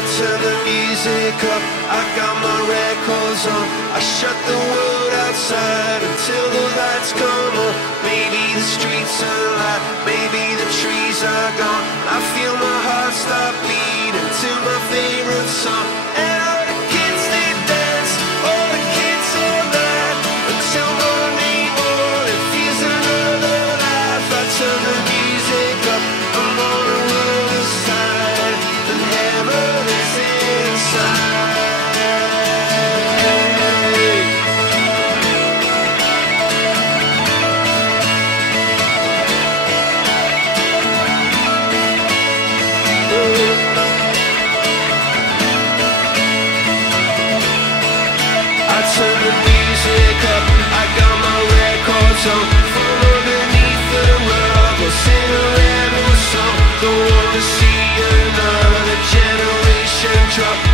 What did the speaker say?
I turn the music up, I got my records on. I shut the world outside until the lights come on. Maybe the streets are alive, maybe the trees are gone. I feel my heart start beating to my favorite song. And all the kids they dance, all the kids all night, until Monday morning feels another life. I turn the music up, I'm on the other side, and heaven is inside. I turn the music up, I got my records on. From underneath the rug, I'll sing a rebel song. Don't wanna see another generation drop.